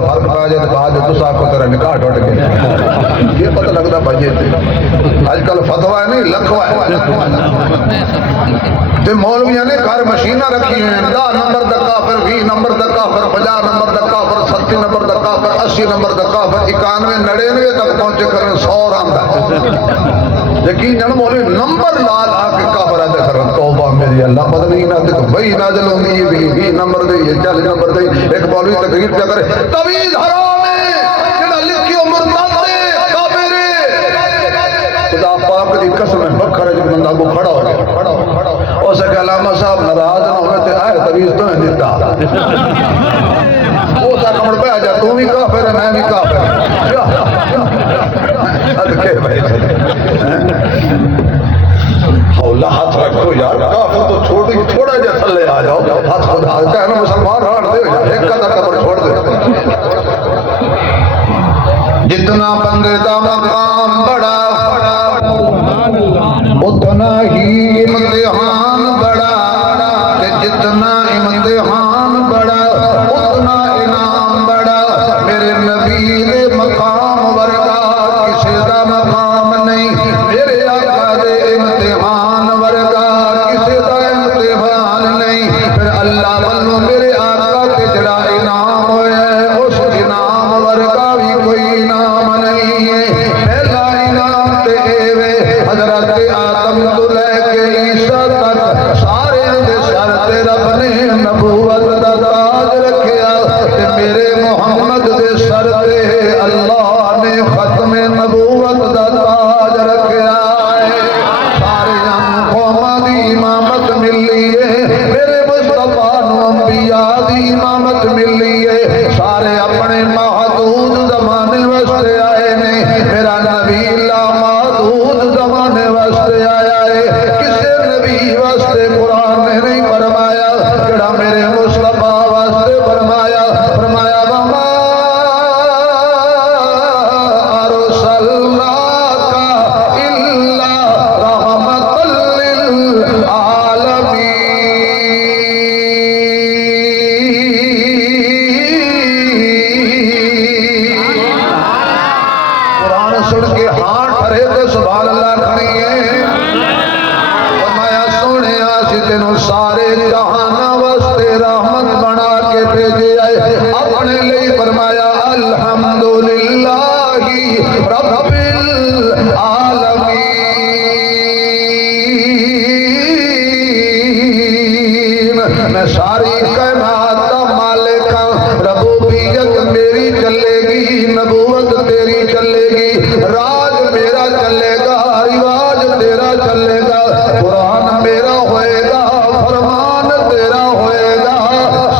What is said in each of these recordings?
فرق پا جائے تو بعد تو صاحب کو تیرا نکاح ٹوٹ گیا یہ پتہ لگتا بھائی آج کل فتوا نہیں لکھوا ہے تے مولویاں نے گھر مشینہ رکھی ہیں 10 نمبر دا کافر 20 نمبر دا کافر 50 نمبر دا کافر 70 نمبر دا کافر 80 نمبر دا کافر 91 99 تک پہنچے کرن 100 رامدا یقین جان مولوی نمبر لا لا کے کافر آدھے کرن توبہ میری اللہ پتہ نہیں نہ تے وہی نازل ہوندی یہ 20 نمبر دے یہ 40 نمبر دے ایک مولوی تقریر کیا کرے توحید حرام ہے جڑا لکھیو مرتد ہے کافر ہے خدا پاک دی قسم ہے بکھر جو بندہ کو کھڑا ہو گیا او سے کہ علامہ صاحب ناراض نہ ہوئے تے آئے توحید تو نہیں دیتا وہ سا کمڑ پہ آ جا تو بھی کافر ہے میں بھی کافر ادکے بھائی حولا ہاتھ رکھو یار کافر تو چھوڑی تھوڑا جا تھلے آ جاؤ ہاتھ خدا کہنا مسلمان رہا دے ایک قدر قبر چھوڑ دے جتنا بندے دا مقام بڑا اتنا ہی امتحان بڑا جتنا امتحان بڑا اتنا انعام بڑا میرے نبی دے مقام ورگا کسی دا مقام نہیں میرے آقا دے امتحان ورگا کسی دا امتحان نہیں پھر اللہ بلو میرے آقا تے جڑا انعام ہوئے اس انعام ورگا بھی کوئی انعام نہیں ہے پہلا انعام تے ایوے حضرت آدم تو لے کے عیسیٰ تک سارے دے سر تے رب نے نبوت دا تاج رکھیا تے میرے محمد دے سر تے اللہ نے ختم نبوت دا تاج رکھیا ہے سارے قوماں دی امامت ملی ہے میرے مصطفیٰ نو انبیاء دی امامت ملی ہے سارے اپنے محدود زمانے واسطے آئے نے میرا نبی لا محدود زمانے واسطے آیا ہے کسے نبی واسطے قرآن نے نہیں فرمایا جڑا میرے مصطفیٰ واسطے فرمایا فرمایا وما ارسلناک الا رحمۃ للعالمین قرآن سن کے ہاں ٹھرے تو سبحان اللہ کھڑی ہے فرمایا سونے آسی تینوں سارے جہانا واسطے رحمت بنا کے بھیجے آئے اپنے لئے فرمایا الحمدللہ رب العالمین میں ساری کائنات کا مالک ہوں ربوبیت میری چلے گی نبوت تیری چلے گی راج میرا چلے گا رواج تیرا چلے گا قرآن میرا ہوئے گا فرمان تیرا ہوئے گا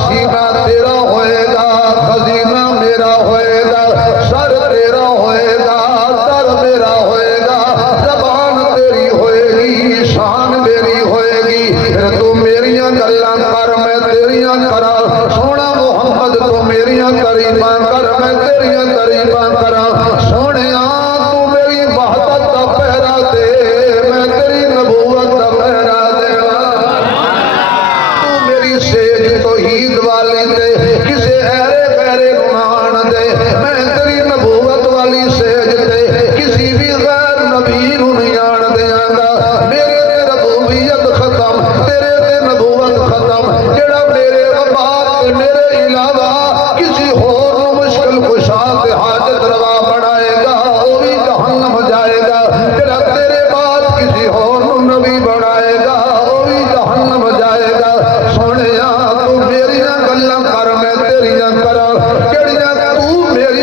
سینہ تیرا ہوئے گا خزینہ میرا ہوئے گا سر تیرا ہوئے گا در میرا ہوئے گا زبان تیری ہوئے گی شان میری ہوئے گی پھر تو میریاں گلاں کر میں تیریاں کرا سونا محمد تو میریاں قریباں کر میں تیریاں قریباں کرا سونے تو میری وحدت کا پہرا دے میں تیری نبوت کا پہرا دے تو میری سیج توحید والی دے کسے ایرے غیرے نمان دے میں تیری نبوت والی سیج دے کسی بھی غیر نبی نہیں آن دیاں گا میرے تے ربوبیت ختم تیرے تے نبوت ختم جڑا میرے باپ میرے علاوہ کسی اور نو مشکل کشا تے حاجت روا بنائے گا وہ بھی جہنم جائے گا جڑا تیرے بعد کسی اور نو نبی بنائے گا وہ بھی جہنم جائے گا سونے تو میریاں گلاں کر میں تیریاں کرا جڑیاں تو میری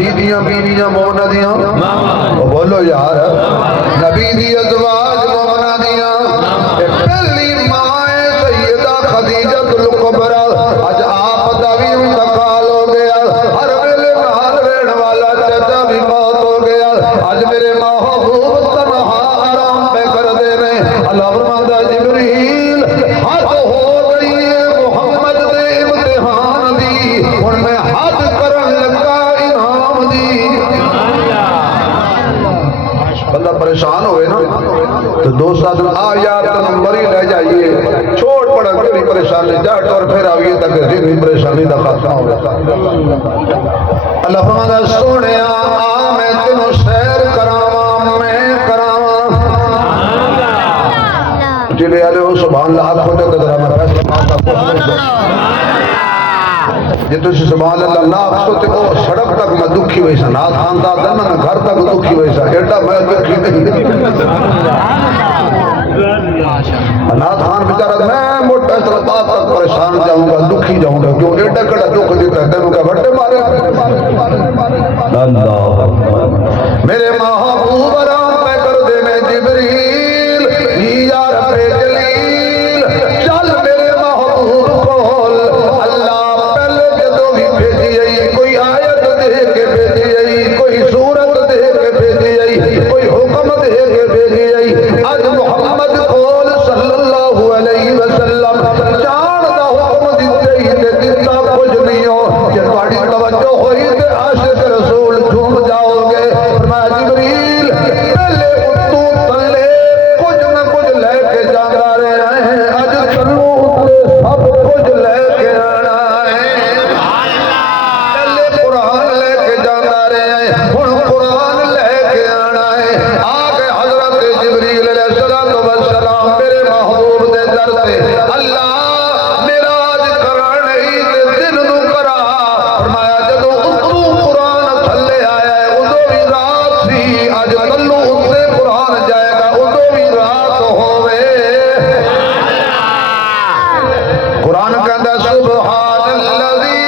نبی دیاں بیویاں مومنہ دیاں بولو یار نبی دی ازواج مومنہ دیاں پہلی ماں سیدہ خدیجہ الکبریٰ اج آپ دا بھی انتقال ہو گیا ہر ویلے نال رہن والا چچا بھی موت ہو گیا اج میرے محبوب تنہا آرام پہ کر دے رہے اللہ فرماتا جبریل حد ہو گئی ہے محمد دے امتحان دی ہن میں حد کرن لگا انعام دی بندہ پریشان ہوئے نا تو دوست آدھر آیات نمبر ہی لے جائیے چھوڑ پڑا کوئی پریشانی جاٹ اور پھر آئیے تک ذہنی پریشانی دا خاتمہ ہو اللہ فرماتا سونے آ میں تینوں سیر کراواں میں کراواں جلے آلے ہو سبحان اللہ آپ کو جب ذرا میں فیصلہ مانتا جی تسی سبحان اللہ اللہ سوتے وہ سڑک تک میں دکھی ویسا نات خان دا دن میں گھر تک دکھی ویسا ایڈا میں دکھی نہیں نات خان بچارہ میں موٹا سلطات تک پریشان جاؤں گا دکھی جاؤں گا کیوں ایڈا کڑا دکھ دیتا ہے تینوں کا بٹے مارے اللہ میرے محبوب آرام پہ کر دے میں جبریل یار پہ جلیل چل میرے محبوب کول اللہ پہلے جدو بھی بھیجی آئی کوئی آیت دے کے بھیجی آئی کوئی صورت دے کے بھیجی آئی کوئی حکم دے کے بھیجی آئی آج محمد کول صلی اللہ علیہ وسلم جان دا حکم دیتے ہی تے دیتا کچھ نہیں ہو کہ تھوڑی توجہ ہوئی تے عاشق رسول جھوم جاؤ گے فرمایا جبریل پہلے اتو تلے کچھ نہ کچھ لے کے جانا رہے ہیں اج تلو اتنے سب کچھ لے کے آنا ہے پہلے قرآن لے کے جانا رہے ہیں ہن قرآن لے کے آنا ہے آگے حضرت جبریل علیہ السلام میرے محبوب دے در سے اللہ میرا آج کران ہی تے دن نو کرا فرمایا جدو اتو قرآن تھلے آیا ہے ادو بھی رات سی اج تلو اتنے قرآن جائے گا ادو بھی رات ہوئے قرآن کہتا سبحان الذی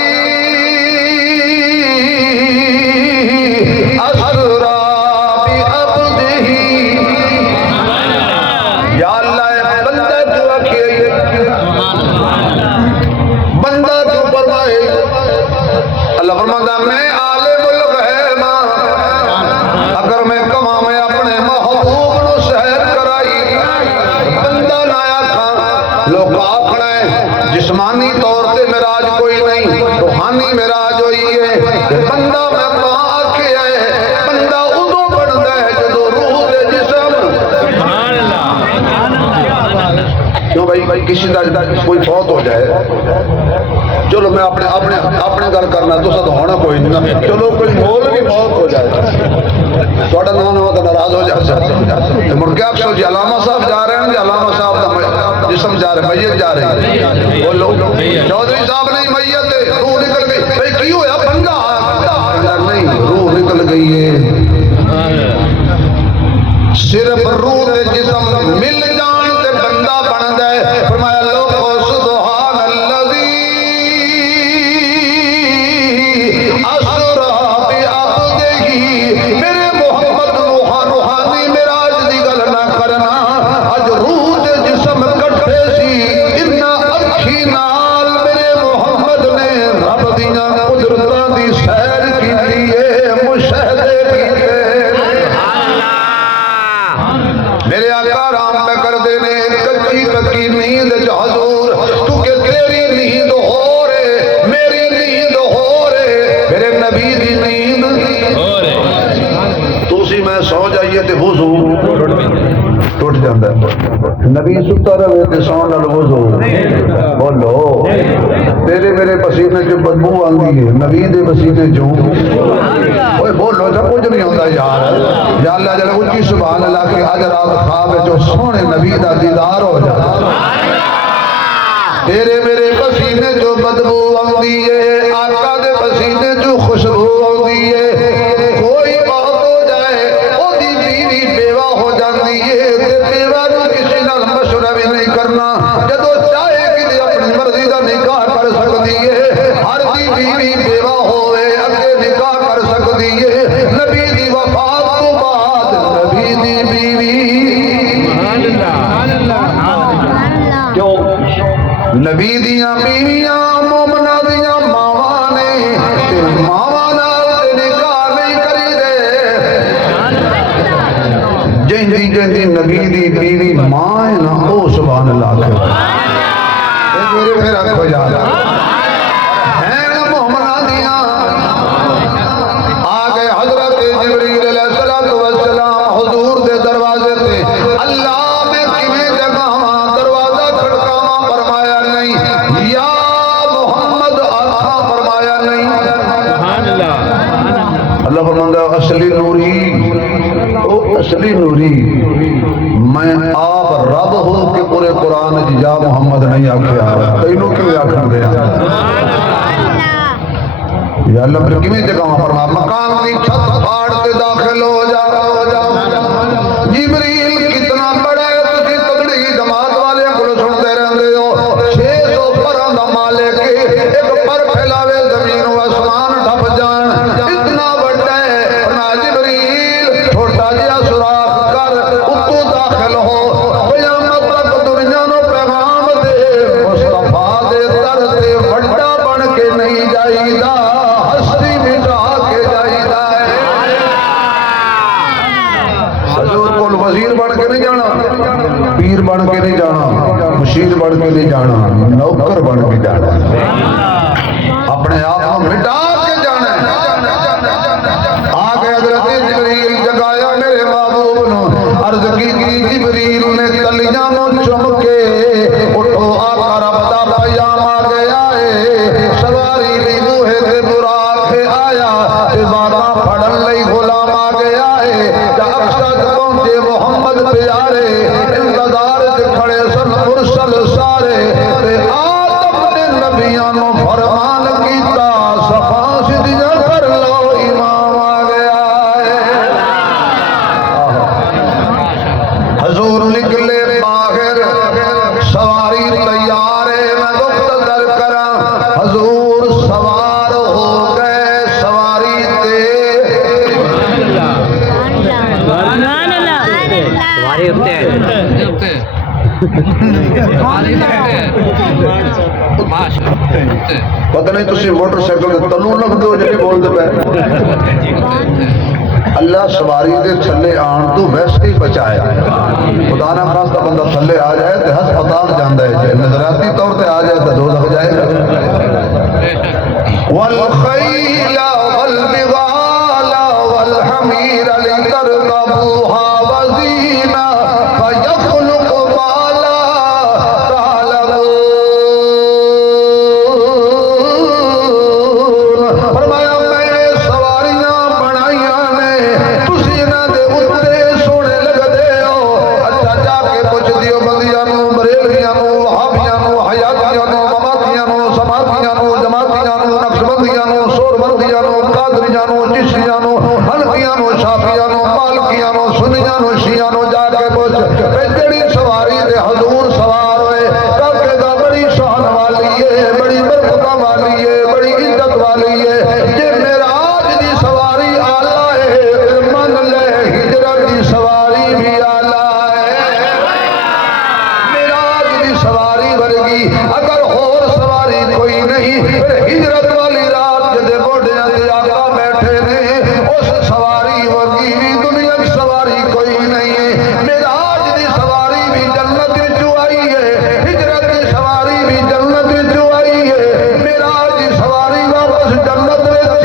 اسرا بعبدہ یا اللہ بندہ جو آکھے بندہ جو فرمائے اللہ فرماتا میں عالم الغیب اگر میں کما میں اپنے محبوب نو سیر کرائی بندہ نہ آکھاں لوگ آکھنا ہے جسمانی طور تے معراج کوئی نہیں روحانی معراج ہوئی ہے بندہ میں کہاں آکھے ہے بندہ ادو بنتا ہے جدو روح دے جسم کیوں بھائی کسی کا کوئی فوت ہو جائے چلو میں اپنے گل کرنا تو سب ہونا کوئی نہیں چلو کوئی مول بھی فوت ہو جائے تھوڑا نام ہوا تو ناراض ہو جائے مڑ کے آپ سوچے علامہ صاحب جا رہے ہیں جی علامہ صاحب کا جسم جا رہے میت جا رہے ہیں بولو چودھری صاحب نہیں میت روح نکل گئی بھائی کی ہوا بندہ نہیں روح نکل گئی ہے صرف روح دے جسم مل جان تے بندہ بن جائے فرمایا لوگو سبحان الذی اسرا بعبدہ میرے محمد روحانی معراج دی گل نہ کرنا اج روح دے جسم کٹھے سی انہاں اکھی نال میرے محمد نے رب دیاں قدرتاں دی سیر کیتی ہے مشاہدے کیتے میرے آقا آرام پہ کر دینے کچی پکی نیند حضور تو کہ تیری نیند ہو رہے میری نیند ہو رہے میرے نبی دی نیند ہو رہے تو اسی میں سو جائیے تے وضو ٹوٹ جاندہ ہے نبی ستا رہے تے سو نال وضو بولو تیرے میرے پسینے جو بدبو آندی ہے نبی دے پسینے جو اوے بولو جب کچھ نہیں ہوتا یار یا اللہ جلے اچھی سبحان اللہ کی آج رات خواب ہے جو سونے نبی دا دیدار ہو جائے تیرے میرے پسینے جو بدبو آندی ہے آقا دے پسینے جو خوشبو آندی ہے کوئی بات ہو جائے او دی بیوی بیوہ ہو جاندی ہے تے بیوہ نو کسی نال مشورہ بھی نہیں کرنا جدو چاہے کہ اپنی مرضی دا نکاح کر سکتی ہے ہر دی بیوی بیوہ ہوئے اگے نکاح کر سکتی نبی دیاں بیویاں مومنہ دیاں ماواں نے تے ماواں نال نکاح نہیں کری دے جہندی نبی دی بیوی ماں ہے نا او سبحان اللہ کے میرے پھر رکھو یاد ہیں مومنہ دیاں آگے حضرت جبریل علیہ السلام حضور دے دروازے تے اللہ میں کیویں جگاواں دروازہ کھڑکاواں فرمایا نہیں یا محمد آخا فرمایا نہیں سبحان اللہ اللہ فرماندا اصلی نوری او اصلی نوری میں آپ رب ہو کہ پورے قرآن جی یا محمد نہیں آکھیا تینوں کیوں آکھن دے یا اللہ پر کیویں جگاواں فرما مکان کی چھت پھاڑ کے داخل ہو جا جبریل کتنا بڑا ہے تسی تگڑی جماعت والے کو سنتے رہندے ہو 600 پراں دا مالک ایک پر پھیلاوے زمین و آسمان ڈھپ جان اتنا بڑا ہے نا جبریل چھوٹا جہا سوراخ کر اتو داخل ہو قیامت تک دنیا نو پیغام دے مصطفیٰ دے در تے بڑا بن کے نہیں جائیدا ہستی مٹا کے جائیدا ہے حضور کول وزیر بن کے نہیں جانا پیر بن کے نہیں جانا مشیر بن کے نہیں جانا نوکر بن کے جانا اپنے آپ کو مٹا کے جانا آگے حضرت جبریل جگایا میرے محبوب نو عرض کی جبریل نے کلیاں نو چم کے اٹھو آقا رب دا پیام آ گیا ہے سواری لی بوہے تے براق آیا عبادہ پڑھن لئی غلام آ گیا ہے جب سچ پہنچے محمد پیارے انتظار سے کھڑے سن مرسل سارے تے آدم نے نبیاں نو فرمان کیتا صفا سیدھیاں کر لو امام آ گیا ہے حضور نکلے باہر سواری تیار ہے میں مقتدر کراں حضور سوار ہو گئے سواری تے پتہ نہیں تسی موٹر سائیکل دے تلو لگ دو جی بول دے پے اللہ سواری دے تھلے آن تو ویسے ہی بچائے خدا نہ خاصہ بندہ تھلے آ جائے تو ہسپتال جاندا ہے نظراتی طور تے آ جائے تو دوزخ جائے گا والخیل والبغال والحمیر لترکبوها وزینا فیخلق ما لا تعلمون فرمایا میں سواریاں بنائیاں نے تسی انہاں دے اُتے سونے لگدے ہو اچھا جا کے پوچھ دیو بندیاں نو بریلویاں نو وہابیاں نو حیاتیاں نو مماتیاں نو سماتیاں نو جماعتیاں نو نقشبندیاں نو سوربندیاں نو قادریاں نو چشتیاں نو حنفیاں نو شافعیاں نو مالکیاں نو سنیاں نو شیعیاں نو جا کے پوچھ جڑی سواری دے حضور سوار ہوئے کاکے دا بڑی شان والی ہے بڑی برکتاں والی ہے بڑی عزت والی ہے یہ معراج دی سواری آلہ ہے من لے ہجرت دی سواری بھی آلہ ہے معراج دی سواری ورگی اگر اور سواری کوئی نہیں پھر ہجرت والی رات جدے موڈیاں تے آقا بیٹھے نے اس سواری ورگی بھی دنیا کی سواری کوئی نہیں ہے معراج دی سواری بھی جنت وچوں آئی ہے ہجرت دی سواری بھی جنت وچوں آئی ہے معراج دی سواری واپس جنت وچ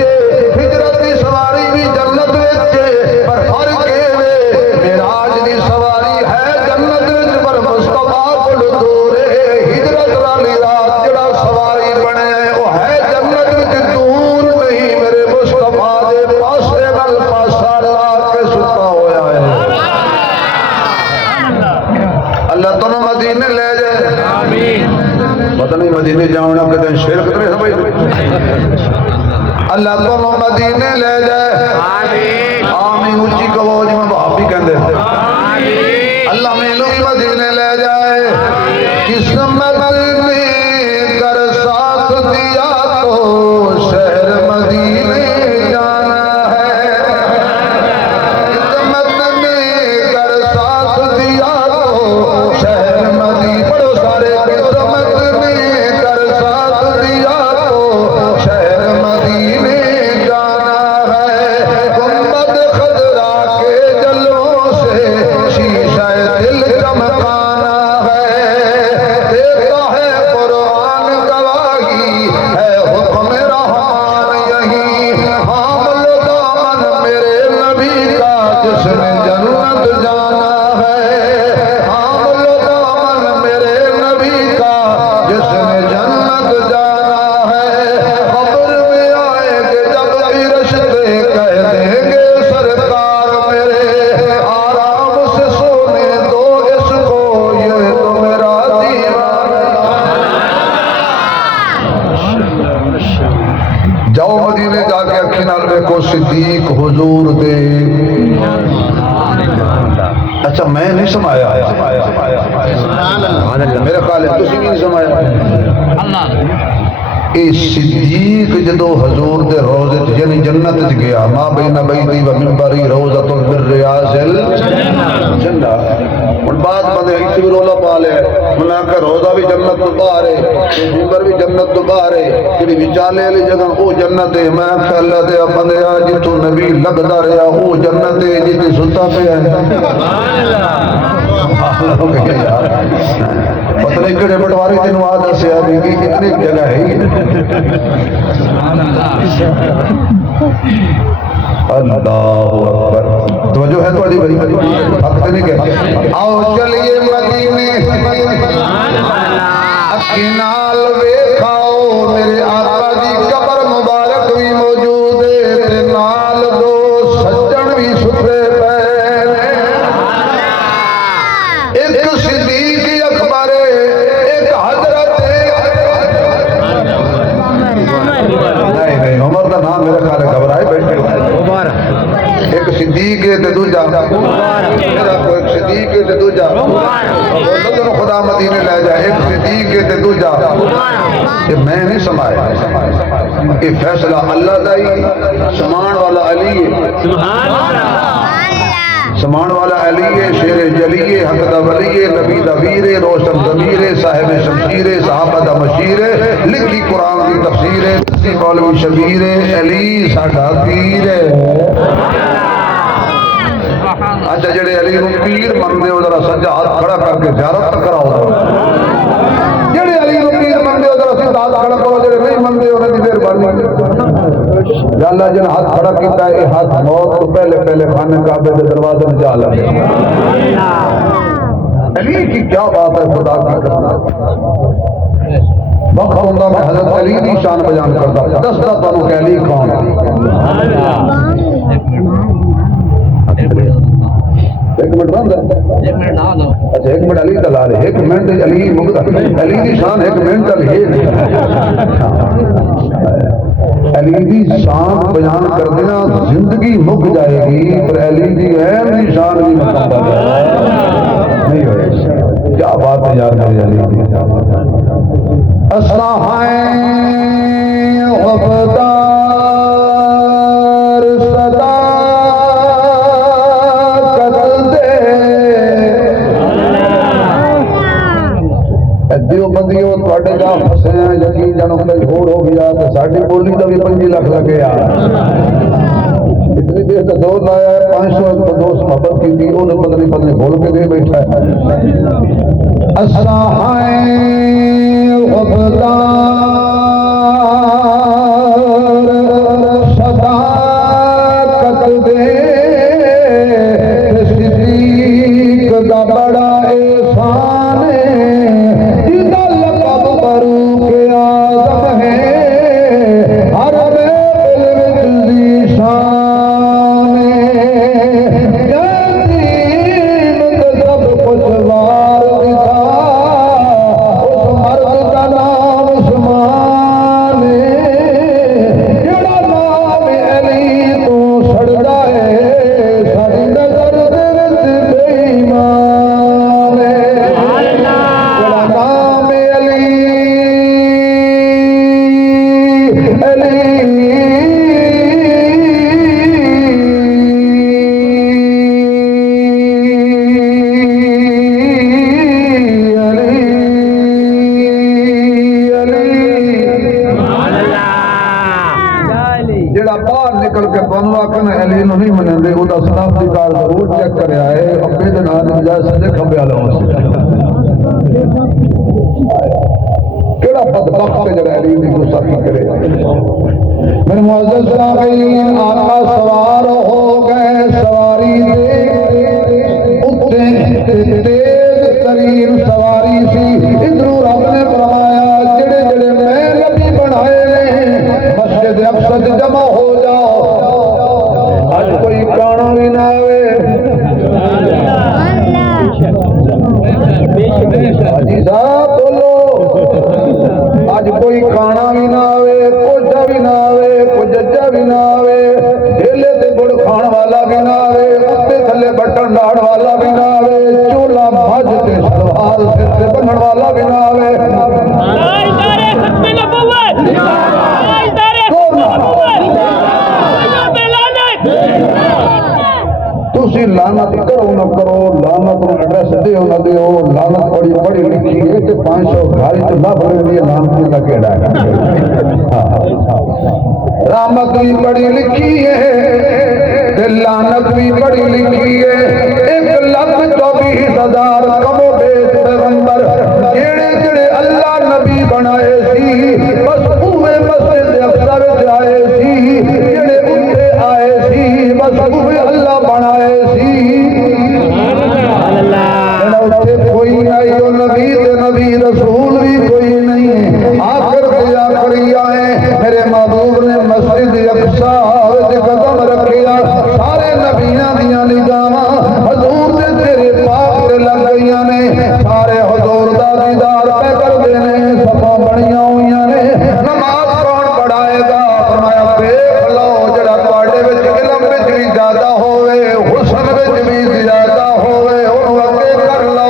ہجرت دی سواری بھی جنت وچ پر فرق اے معراج دی سواری ہے جنت وچ پر مصطفیٰ کول دور ہے ہجرت والی رات جڑا سواری بنے وہ ہے جنت وچ دور نہیں میرے مصطفیٰ دے پاسے نال پاسا لا کے ستا ہویا ہے اللہ تمہیں مدینے لے جائے آمین پتہ نہیں مدینے جاؤنا کہتے ہیں شیر کتنے سمجھ اللہ تمہیں مدینے لے جائے آمین آمین اونچی کہو جی میں بھابی کہندے اللہ میلوں کی مدینے لے جائے قسمت نے کر ساتھ دیا تو شہر مدینے جانا ہے قسمت نے کر ساتھ دیا تو شہر مدینے پڑھو سارے قسمت نے کو صدیق حضور دے. اچھا میں نہیں سمایا میرا خیال ہے تسی نہیں سمایا. اے صدیق جدو حضور دے روزے یعنی جنت وچ گیا ما بین بیتی و منبری روضۃ من ریاض الجنہ. ہن بعد بندے ایتھے بھی رولا پا لے منا کہ روضہ بھی جنت تو باہر ہے منبر بھی جنت تو باہر ہے جڑی وچالے والی جگہ او جنت ہے. میں کہ اللہ دے بندے جتھوں نبی لگدا رہیا او جنت ہے جتھے ستا پیا ہے. پتہ نہیں کہڑے پٹواری تینوں آ دسیا بھی کہ کتنی جگہ ہے. اللہ اکبر. توجہ ہے تھوڑی بڑی حق نہیں کہ آؤ چلیے مدینے اکھی نال ویکھاؤ میرے آقا دی قبر مبارک بھی موجود ہے تے نال دو سجن بھی ستھرے پے نے. ایک صدیق اکبر ایک حضرت نہیں عمر کا نام میرے خیال ہے گھبرائے بیٹھے. ایک صدیق ہے تے دوجا میرا کو ایک صدیق ہے تے دوجا دونوں خدا مدینے لے جائے. ایک صدیق ہے تے دوجا یہ میں نہیں سمایا. یہ فیصلہ اللہ دا ہی. سمان والا علی ہے سمان والا علی ہے شیر جلی ہے حق دا ولی ہے نبی دا ویر ہے روشن ضمیر ہے صاحب شمشیر ہے صحابہ دا مشیر ہے لکھی قرآن کی تفسیر ہے مولوی شبیر ہے علی ساڈا پیر ہے. اچھا جڑے علی نو پیر منگے ہو ذرا سجا ہاتھ کھڑا کر کے زیارت کراؤ. جڑے علی نو پیر منگے ہو ذرا سیدھا ہاتھ کھڑا کرو. جڑے نہیں منگے انہاں دی مہربانی. یا اللہ جن ہاتھ کھڑا کیتا ہے یہ ہاتھ موت تو پہلے پہلے خانہ کعبے کے دروازے میں جا لگے. علی کی کیا بات ہے خدا کی قسم. وقت ہوندہ میں حضرت علی کی شان بیان کرتا دستا تانوں کہ علی کون ہے. ایک منٹ بند ہے اچھا ایک منٹ علی کا لا رہے ایک منٹ علی علی کی شان ایک منٹ علی علی کی شان بیان کر دینا زندگی مک جائے گی پر علی کی اہم کی شان بھی مکمل نہیں ہوئے. کیا بات ہے یار میری علی کی. اسلحائیں غبدار صدا دیوبندیوں تواڈے جا پھسے ہیں یقین جانو کہ جھوڑ ہو گیا تو ساڈی بولی دا بھی 5 لاکھ لگے یار. اتنی دیر تو دور لایا ہے 500 دوست محبت کی تھی انہوں نے پتہ نہیں بول کے دے بیٹھا ہے. اسلحائیں غبدار صداقت دے صدیق دا بڑا احسان ہے جدا لقب فاروق اعظم ہے ہر دل وچ ذیشان ہے. دین تے سب کچھ وار دکھا اس مرد کا نام عثمان ہے جڑا نام علی تو سڑدا ہے ساری نظر دے وچ بے ایمان ہے. جڑا نام علی جڑا باہر نکل کے بنوا کن علی نو نہیں منندے او دا شناختی کارڈ ضرور چیک کریا ہے اپنے دے نال جائے سجے کھبے والا ہو کیڑا بدبخت ہے جڑا علی دی گستاخی کرے. میرے معزز سامعین آقا سوار ہو گئے سواری دے اتے تیز ترین سواری سی. ادھروں رب نے فرمایا جڑے جڑے میں نبی بنائے نے مسجد اقصی جمع ہو جاؤ. اج کوئی کانا بھی نہ آوے حاجی صاحب بولو اج کوئی کانا بھی نہ آوے کوجا بھی نہ آوے کوئی ججا بھی نہ آوے والا بھی نہ آوے اتے تھلے بٹن ڈاڑ والا بھی نہ آوے چولا بھج تے شلوار سر تے بنن والا بھی نہ آوے تسی لعنت کرو نہ کرو لعنت نو ایڈریس دیو نہ دیو لعنت بڑی بڑی لکھی ہے تے 500 گھر چ نہ بھرندی لعنت دا کیڑا ہے رحمت بھی بڑی لکھی ہے تے لعنت بھی بڑی لکھی ہے 1,24,000 کم و بیش پیغمبر جڑے جڑے اللہ نبی بنائے سی بس اوے مسجد اقصی وچ آئے سی جڑے اوتے آئے سی بس اوے اللہ بنائے سی کوئی نہیں نبی تے نبی رسول بھی کوئی نہیں آخر کے آخری آئے میرے محبوب نے مسجد اقصی وچ قدم رکھیا سارے نبیاں دیاں نگاہاں حضور دے تیرے پاک تے لگ گئیاں نے سارے حضور دا دیدار پہ کر دینے صفاں بنیاں ہوئیاں نے نماز کون پڑھائے گا فرمایا دیکھ لو جڑا تواڈے وچ علم وچ بھی زیادہ ہوئے حسن وچ بھی زیادہ ہوئے اونوں اگے کر لو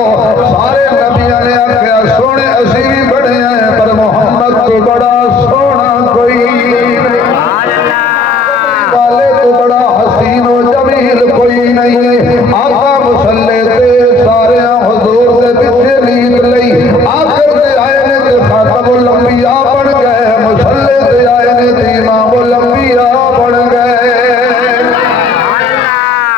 سارے نبیاں نے آکھیا سونے اسی بھی بڑے ہیں پر محمد تو بڑا سونا کوئی والے تو بڑا حسین و جمیل کوئی نہیں ہے آقا مصلی تے سارے حضور دے پیچھے نیت لئی آخر تے آئے نے تے خاتم الانبیاء بن گئے مصلی تے آئے نے تے امام الانبیاء بن گئے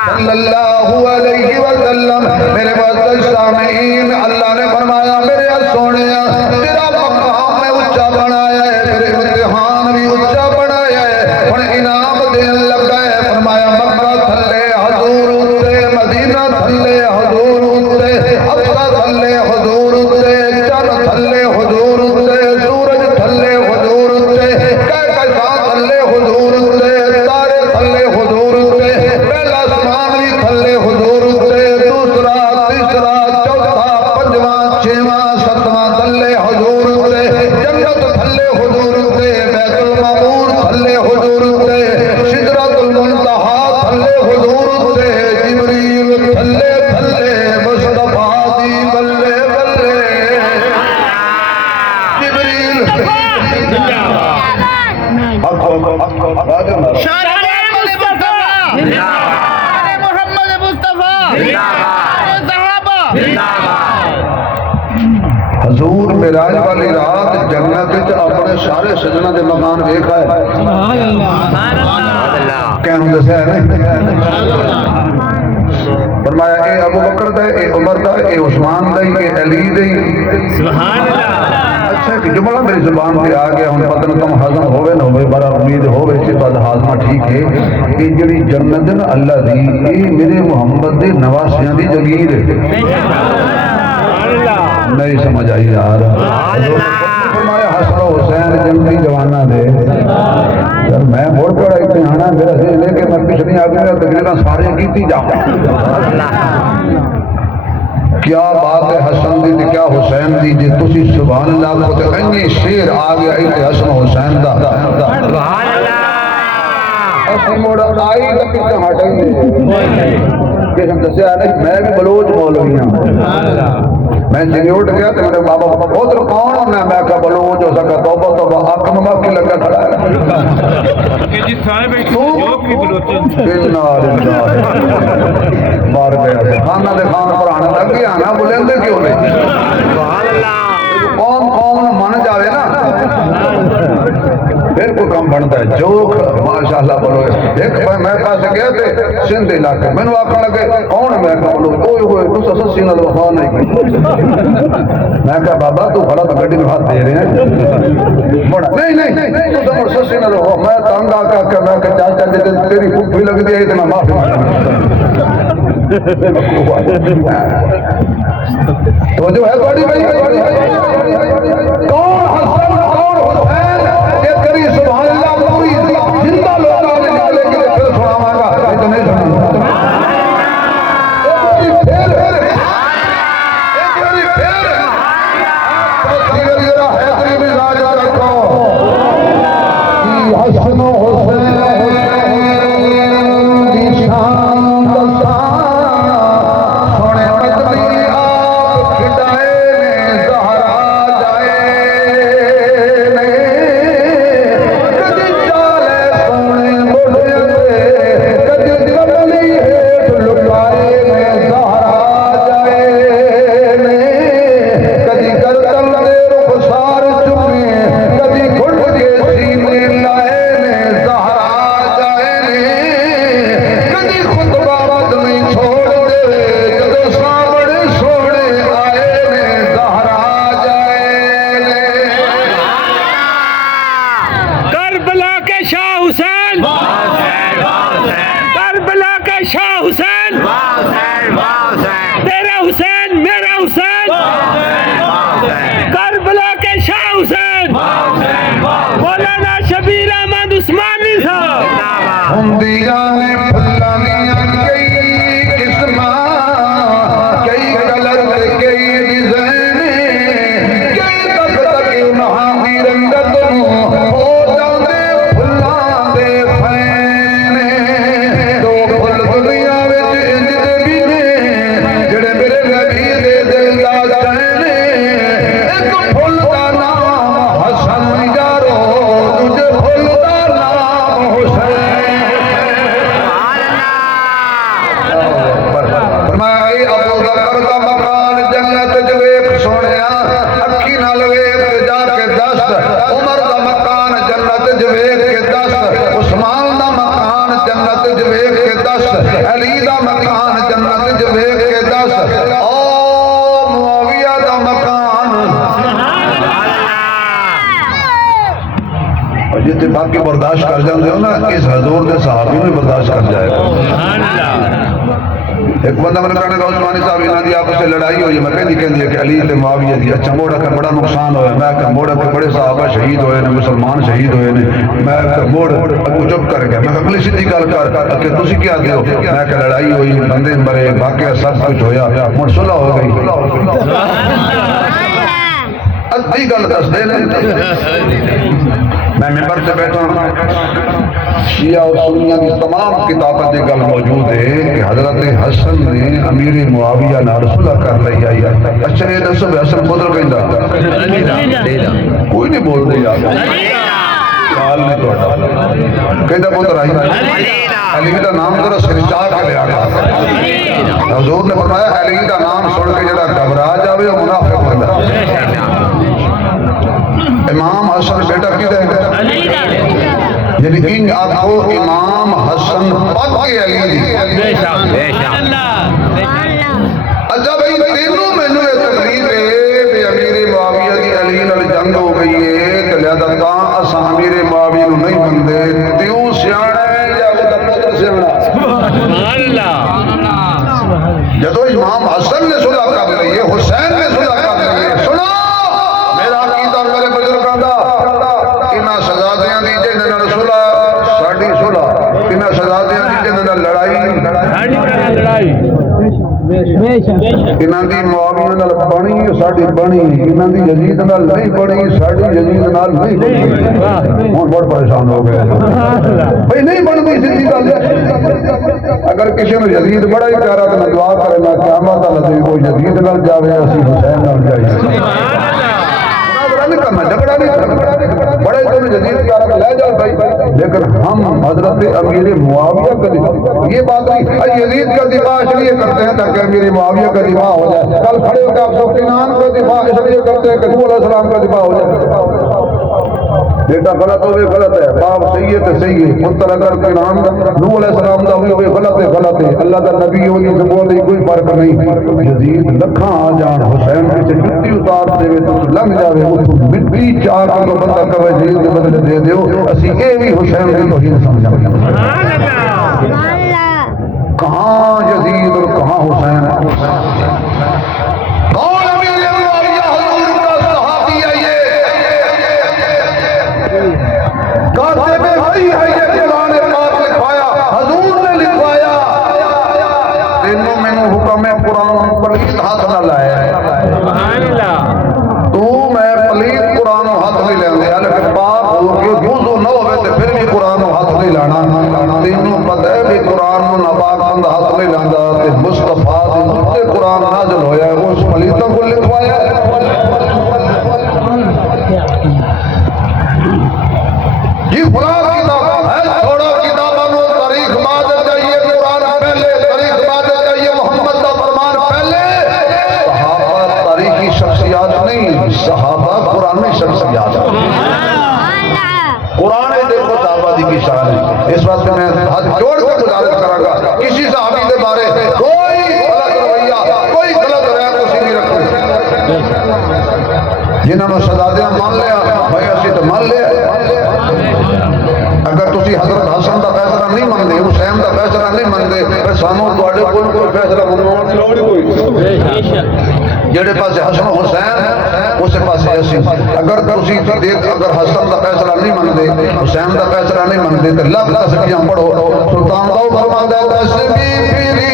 صلی اللہ علیہ وسلم میرے معزز سامعین اللہ نے فرمایا میرے سونے تیرا مقام میں اونچا بنایا ہے میرے امتحان بھی اونچا بنایا ہے ہن انعام دین لگا ہے فرمایا مکہ تھلے حضور اتے مدینہ تھلے حضور اتے ابرا تھلے حضور اتے چند تھلے حضور اتے سورج تھلے حضور اتے کہکشاں تھلے حضور اتے تارے تھلے حضور اتے پہلا آسمان بھی تھلے حضور اتے دوسرا تیسرا چوتھا پنجواں چھواں ستواں تھلے حضور اتے جنت تھلے حضور اتے بیت المعمور تھلے حضور اتے سدرۃ المنتہا تھلے حضور اتے جبریل تھلے تھلے مصطفیٰ دی بلے بلے جبریل حضور معراج والی رات جنت وچ اپنے سارے سجنا دے مکان ویکھا ہے سبحان اللہ کہن دسیا ہے فرمایا اے ابو بکر دا اے عمر دا اے عثمان دا اے علی دا سبحان اللہ اچھا کہ جملہ میری زبان پہ آ گیا ہن پتہ نہ تم ہضم ہوے نہ ہوے بڑا امید ہوے سے بعد ہاضمہ ٹھیک ہے کہ جڑی جنت نا اللہ دی اے میرے محمد دے نواسیاں دی جگیر ہے نہیں سمجھ آئی یار فرمایا حسن و حسین جنتی جوانا دے جب میں بہت بڑا امتحان میرا سے لے کے میں پچھلی آ گیا تقریباً سارے کیتی جاؤں کیا بات ہے حسن دی کیا حسین دی جی تسی سبحان اللہ کو تے انہی شیر آ گیا ایتے حسن و حسین دا سبحان اللہ اسی موڑا آئی دا پیچھے ہٹ گئی کہ ہم دسیا نہیں میں بھی بلوچ مولوی ہوں میں جنگی اٹھ گیا تو میرے بابا بہت کون ہونا میں کہا بلوچ ہو سکا توبہ توبہ آنکھ میں مکی لگا کھڑا ہے کہ جس سارے بیٹھے جو کی بلوچ مار گیا خانہ دے خان پر آنا لگ گیا نا بولیں دے کیوں نہیں سبحان اللہ قوم قوم من جاوے نا پھر کوئی کم بنتا ہے جوک ماشاءاللہ بولو ایک میں پاس گیا تھے سندھ علاقے میں نے آکھنے لگے کون میں کہا بولو کوئی ہوئے تو سسی نہ وفا نہیں میں کہا بابا تو بڑا تو گڈی میں ہاتھ دے رہے ہیں بڑا نہیں تو سمجھ سسی نہ وفا میں تانگ آکا کہ میں کہ چاچا جی تیری پھوپھی لگ دی ہے تو میں معافی تو جو ہے بڑی بھائی کون حسن کون حسین یہ کری سبحان اللہ پوری زندہ لوگوں نے نکالے گی پھر سناواں گا نہیں تو نہیں سناواں حسن و حسین کی شان حسین تیرا حسین میرا حسین کربلا کے شاہ حسین مولانا شبیر احمد عثمانی صاحب ہندیاں نے پھلانیاں کئی قسماں کئی کلر تے کئی ڈیزائن کئی تک تک مہاوی رنگت ہو جاندے پھلاں دے فین دو پھل دنیا وچ انج دے بھی نے جڑے میرے نبی دے دل دا چین ایک پھل دا نام حسن یارو دوجے پھل دا نام حسین فرمایا ابو بکر دا مکان جنت وچ ویکھ سونیا اکھی نال ویکھ جا کے دس عمر دا مکان جنت وچ ویکھ کے دس عثمان دا مکان جنت وچ ویکھ کے دس علی دا مکان جنت وچ ویکھ کے دس او معاویہ دا مکان جتنے باقی برداشت کر جاندے ہو نا اس حضور دے صحابی میں برداشت کر جائے گا ایک بندہ میں نے کہنے کا عثمانی صاحب انہاں دی آپس سے لڑائی ہوئی میں کہندی ہے کہ علی تے معاویہ دی اچھا موڑا کا بڑا نقصان ہویا میں کہ موڑا کے بڑے صحابہ شہید ہوئے نے مسلمان شہید ہوئے نے میں کہ موڑ ابو چپ کر گیا میں کہ اگلی سیدھی گل کر کہ تسی کیا دیو میں کہ لڑائی ہوئی بندے مرے واقعہ سب کچھ ہویا مڑ صلح ہو گئی ادھی گل دس دے میں ممبر سے بیٹھا شیعہ اور سنیہ کی تمام کتابیں یہ گل موجود ہے کہ حضرت حسن نے امیر معاویہ نال صلح کر لئی آئی اچھا یہ دسو حسن پتر کہندا کوئی نہیں بول دے یار خیال نہیں تو کہندا پتر آئی علی دا نام ذرا سرچا کے لیا حضور نے فرمایا علی دا نام سن کے جڑا گھبرا جاوے وہ منافق بندا امام حسن بیٹا کدھر ہے یعنی ان آنکھوں امام حسن پاک علی دی اچھا بھائی تینوں میں نے تقریر ہے کہ امیر معاویہ کی علی نال جنگ ہو گئی ہے کہ لہذا تاں اساں امیر معاویہ نو نہیں مندے تیوں سیاڑا ہے یا وہ پتر سیاڑا سبحان اللہ جدو امام حسن نے صلح کر لئی ہے حسین نے صلح کر لئی ہے سنو میرا عقیدہ اور میرے بزرگاں دا انہاں شہزادیاں دی جنہاں نال صلح ساڈی صلح انہاں شہزادیاں دی جنہاں نال لڑائی انہاں دی معاویہ نال بنی ساڈی بنی انہاں دی یزید نال نہیں بنی ساڈی یزید نال نہیں بنی ہن بڑا پریشان ہو گئے بھئی نہیں بنتی سیدھی گل اگر کسی نو یزید بڑا ہی پیارا تے دعا کرے میں قیامت والے دن کوئی یزید نال جاوے اسی حسین نال جائیے نہیں کرنا جھگڑا نہیں کرنا بڑے تو جدید پیارا لے جاؤ بھائی لیکن ہم حضرت امیر معاویہ کا یہ بات نہیں یزید کا دفاع اس لیے کرتے ہیں تاکہ امیر معاویہ کا دفاع ہو جائے کل کھڑے ہو کے آپ سفینان کا دفاع اس لیے کرتے ہیں کہ نبی علیہ السلام کا دفاع ہو جائے بیٹا غلط ہوئے غلط ہے باپ صحیح ہے تو صحیح ہے پتر اگر کنان نوح علیہ السلام دا ہوئے غلط ہے غلط ہے اللہ کا نبی ہوگی سبوں دی کوئی فرق نہیں یزید لکھاں آ جان حسین کے سے مٹی اتار دے تو لنگ جاوے اتو مٹی چار کو بندہ کبھی جیل کے بدلے دے دیو اسی اے بھی حسین کی توہین سمجھا کہاں یزید اور کہاں حسین کون امیر معاویہ حضور کا صحابی ہے یہ کاتب وحی ہے یہ قرآن پاک لکھوایا حضور نے لکھوایا تینوں میں نے حکم قرآن پلیت ہاتھ نہ لایا ہے تو میں پلیت قرآن ہاتھ نہیں لیں گے لیکن پاک ہو کے وضو نہ ہوئے تو پھر بھی قرآن ہاتھ نہیں لانا تینوں پتہ ہے بھی قرآن ناپاک بند ہاتھ نہیں لانا تے مصطفیٰ تے قرآن نازل ہویا ہے اس پلیتوں کو لکھوایا ہے یہ فلاں کتاب ہے چھوڑو کتابوں تاریخ بعد جائیے قرآن پہلے تاریخ بعد جائیے محمد کا فرمان پہلے صحابہ تاریخی شخصیات نہیں صحابہ قرآنی شخصیات قرآن دیکھو صحابہ کی شان ہے اس وقت میں ہاتھ جوڑ کے گزارش کروں گا کسی صحابی کے بارے کوئی غلط رویہ کوئی غلط رائے کسی نہیں رکھو جنہوں نے شہزادیاں مان لیا بھائی اسی تو مان لیا اگر تسی حضرت حسن دا فیصلہ نہیں مانتے، حسین دا فیصلہ نہیں مانتے، پھر سانوں تواڈے کول کوئی فیصلہ منواؤن دی لوڑ کوئی جڑے پاسے حسن و حسین اس پاسے اسی اگر تسی اگر حسن دا فیصلہ نہیں مانتے، حسین دا فیصلہ نہیں مانتے تے لب تسبیحاں پڑھو. سلطان باؤ فرماندا ہے تسبیح پھری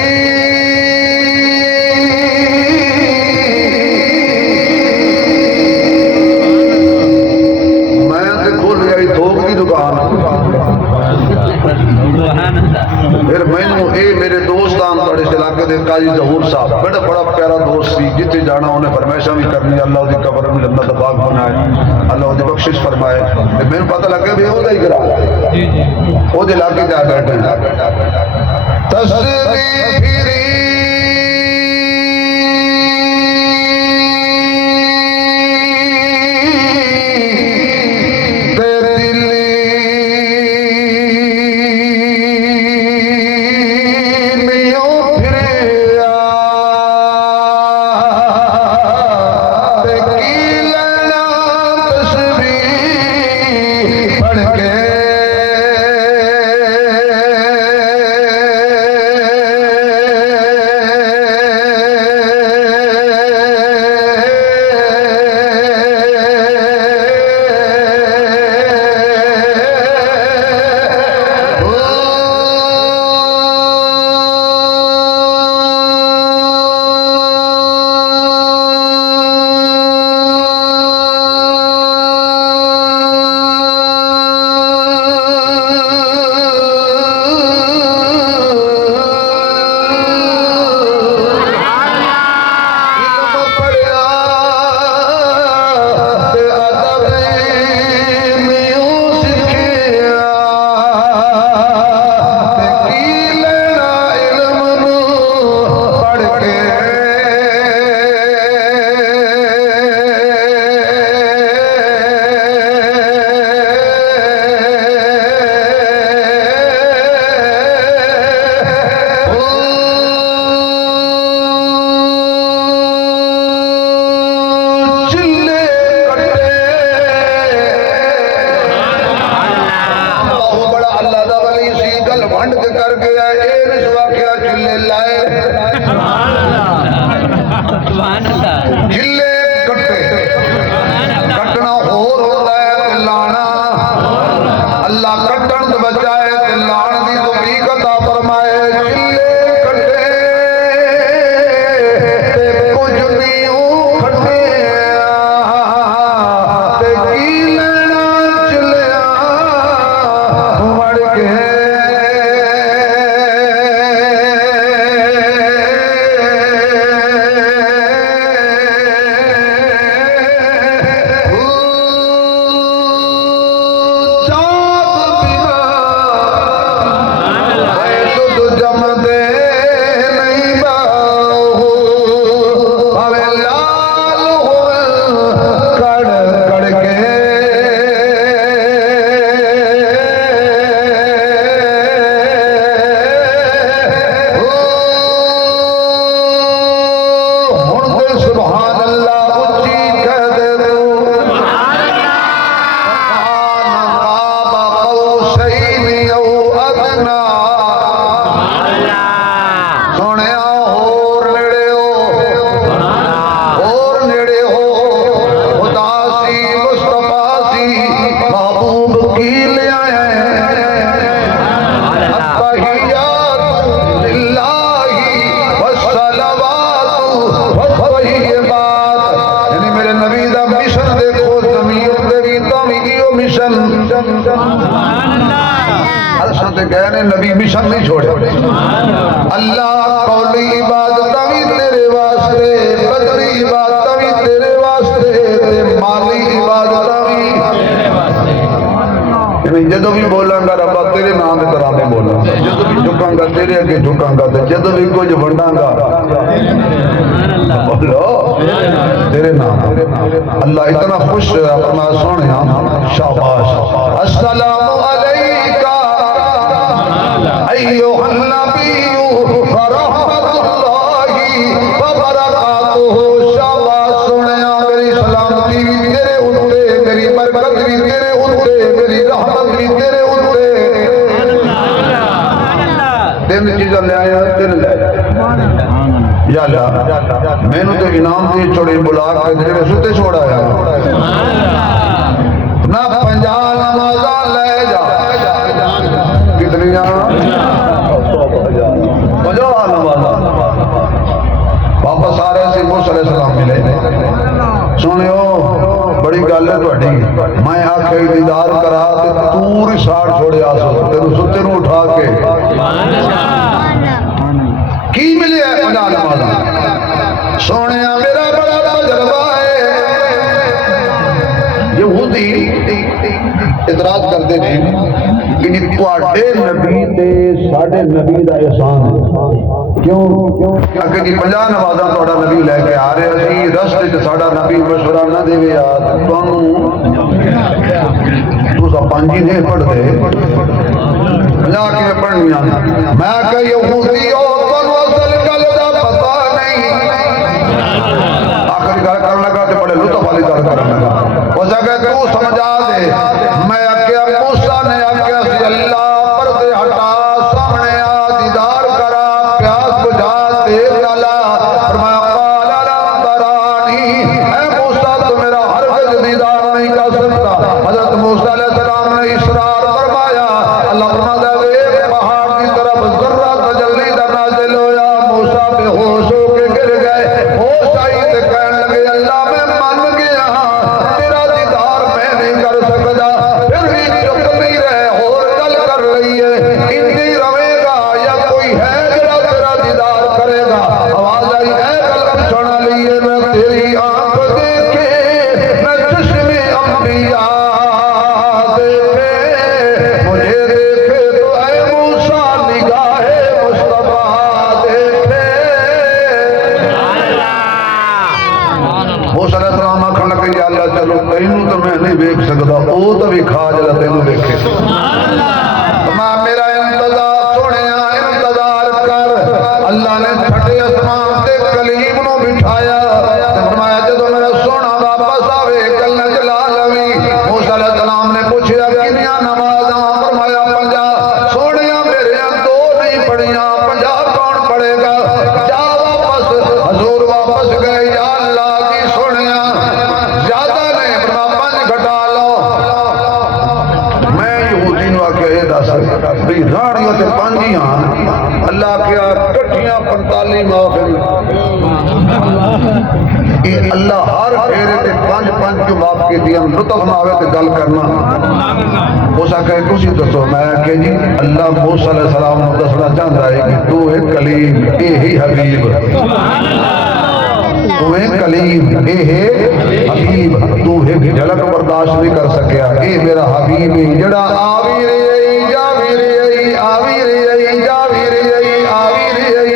پھر مینوں اے میرے دوستان بڑے اس علاقے دے قاضی ظہور صاحب بڑا پیارا دوست سی، جتھے جانا انہیں فرمائشاں بھی کرنی، اللہ دی قبر بھی جنت دا باغ بنائے، اللہ دی بخشش فرمائے. مینوں پتہ لگا بھی او دا ہی گھر او دے علاقے جا بیٹھے تسبیح پھری نبی مشن نہیں چھوڑے. اللہ قولی عبادت بھی تیرے واسطے، بدری عبادت بھی تیرے واسطے، مالی عبادت بھی. جدو بھی بولاں گا ربا تیرے نام دے ترانے بولاں، جدو بھی جھکاں گا تیرے اگے جھکاں گا، جدو بھی کچھ ونڈاں گا بولو تیرے نام. اللہ اتنا خوش ہے اپنا سونے شاباش. السلام علیکہ ایوہ النبی ورحمت اللہ وبرکاتہ. شاباش سنیا میری سلامتی بھی تیرے اتے، میری برکت بھی تیرے اتے، میری رحمت بھی تیرے اتے. تین چیزاں لے آیا تین لے یا اللہ مینو تو انعام دی چھوڑی بلا کے جڑے ستے چھوڑایا نہ 50 نمازاں لے جا کتنی 50 نمازاں واپس آ رہے سی موسیٰ علیہ السلام ملے سنیو بڑی گل ہے تہاڈی میں آکھے دیدار کرا تے پوری ساڑ چھوڑیا سو تینوں ستے نوں اٹھا کے کی ملے 50 نمازاں سونیا میرا بڑا تجربہ ہے یہودی اعتراض کرتے ہیں کہ جی تواڈے نبی تے ساڈے نبی دا احسان ہے کیوں کہ جی 50 نمازاں تہاڈا نبی لے کے آ رہے سی رستے تے ساڈا نبی مشورہ نہ دیوے یار تانوں تساں 5 ہی نہیں پڑھتے 50 کیویں پڑھنیاں میں کہ یہودیو تانوں اصل گل دا پتہ نہیں آخری گل کرن لگا تے بڑے لطف والی گل کرن لگا اس کہ تو سمجھا دے میں آکھیا موسیٰ نے آکھیا سی اللہ پردے ہٹا سامنے آ دیدار کرا پیاس بجھا تیل ڈالا فرمایا قال لم ترانی اے موسیٰ تو میرا ہرگز دیدار نہیں کر سکتا حضرت موسیٰ علیہ السلام نے اصرار فرمایا اللہ فرماتا ہے پہاڑ کی طرف ذرہ تجلی دا نازل ہویا موسیٰ بے ہوش ہو کے گر گئے ہوش آئی تے کہنے لگے اللہ میں من گیا تیرا دیدار میں نہیں کر سکتا پھر بھی چپ نہیں رہے اور گل کر رہی ہے اتنی روے گا یا کوئی ہے جڑا تیرا دیدار کرے گا آواز آئی اے گل پچھانا لیے میں تیری آنکھ دیکھے میں چشم انبیاء دیکھے مجھے دیکھے تو اے موسیٰ نگاہ مصطفیٰ دیکھے موسیٰ علیہ السلام آکھن لگے یا اللہ چلو تینوں تو میں نہیں دیکھ سکتا وہ تو بھی کھا جلا تینوں دیکھے میں میرا انتظار سنیا انتظار کر اللہ نے چھٹے اسمان تے کلیم نو بٹھایا فرمایا جدو میرا سونا واپس آوے گل نہ چلا لوی موسیٰ علیہ السلام نے پوچھا کنیاں نمازاں فرمایا 50 سونیا میرے دو نہیں پڑھیاں 50 کون پڑھے گا جا واپس حضور واپس گئے یا اللہ کی سونیا زیادہ نہیں فرمایا 5 گھٹا لو میں یہودی نو آکے یہ دس بھی رانیوں تے 5 ہی اللہ کیا کٹھیاں 45 معافی اللہ ہر پھیرے تے 5 کیوں معاف کی دیا لطف نہ آوے تے گل کرنا موسیٰ کہے تسی دسو میں کہ جی اللہ موسیٰ علیہ السلام نے دسنا چاہتا ہے کہ تو ہے کلیم اے ہی حبیب تو ہے کلیم اے ہے حبیب تو ہے جھلک برداشت نہیں کر سکیا اے میرا حبیب جڑا آوی رہی جاوی رہی آوی رہی جاوی رہی آوی رہی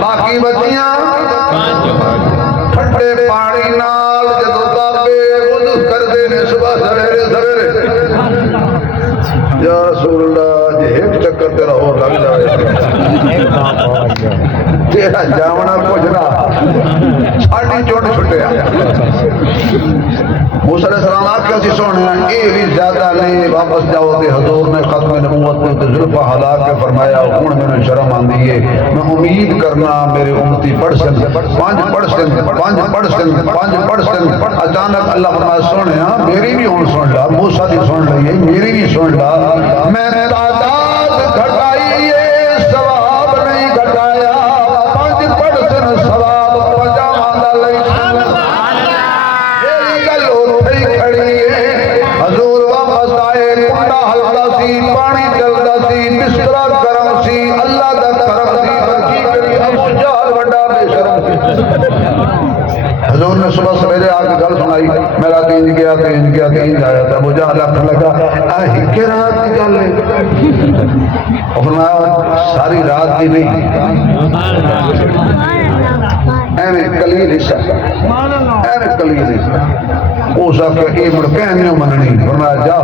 باقی بچیاں ٹھنڈے پانی نال جدو بابے وضو کردے نے صبح سویرے سویرے یا رسول اللہ جی ایک چکر تیرا اور لگ جائے تیرا جامنا کچھ نہ ساڑی چوٹ چھٹیا موسیٰ علیہ السلام آکھیا سی سونا اے بھی زیادہ نہیں واپس جاؤ تے حضور نے ختم نبوت تے زلفہ ہلا کے فرمایا ہن میں شرم آندی ہے میں امید کرنا میرے امتی پڑھ سن 5% اچانک اللہ فرمایا سونیا میری بھی ہن سن لا موسیٰ دی سن لئی میری بھی سن لا میں تعداد گھٹائی ہے ثواب نہیں گھٹایا 5% ثواب 50 دا لئی حضور واپس آئے کنڈا ہلدا سی پانی چلدا سی بسترا گرم سی اللہ دا کرم سی کی کری ابو جہل بڑا بے شرم سی حضور نے صبح سویرے آ کے گل سنائی میرا دین گیا تین آیا تھا ابو جہل آخر لگا اے کہ رات کی گل ہے اور فرمایا ساری رات کی نہیں ایویں کلیل حصہ ایویں کلیل حصہ او سب کہ مڑ کہنیوں مننی فرمایا جا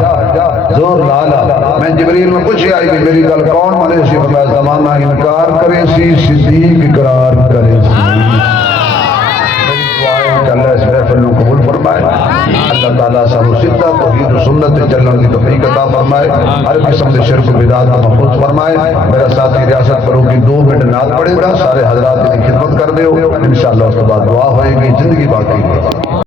زور لالا میں جبریل میں پوچھ آئی کہ میری گل کون منے سی فرمایا زمانہ انکار کرے سی صدیق اقرار کرے سی میری دعائیں کہ اللہ اس محفل کو قبول فرمائے اللہ تعالیٰ سب سدھا توحید و سنت چلنے کی توفیق عطا فرمائے، ہر قسم کے شرک و بدعات کو محفوظ فرمائے۔ میرا ساتھی ریاست کرو کی 2 منٹ نعت پڑھے گا، سارے حضرات کی خدمت کر دیو، انشاءاللہ اس کے بعد دعا ہوئے گی، زندگی باقی ہے۔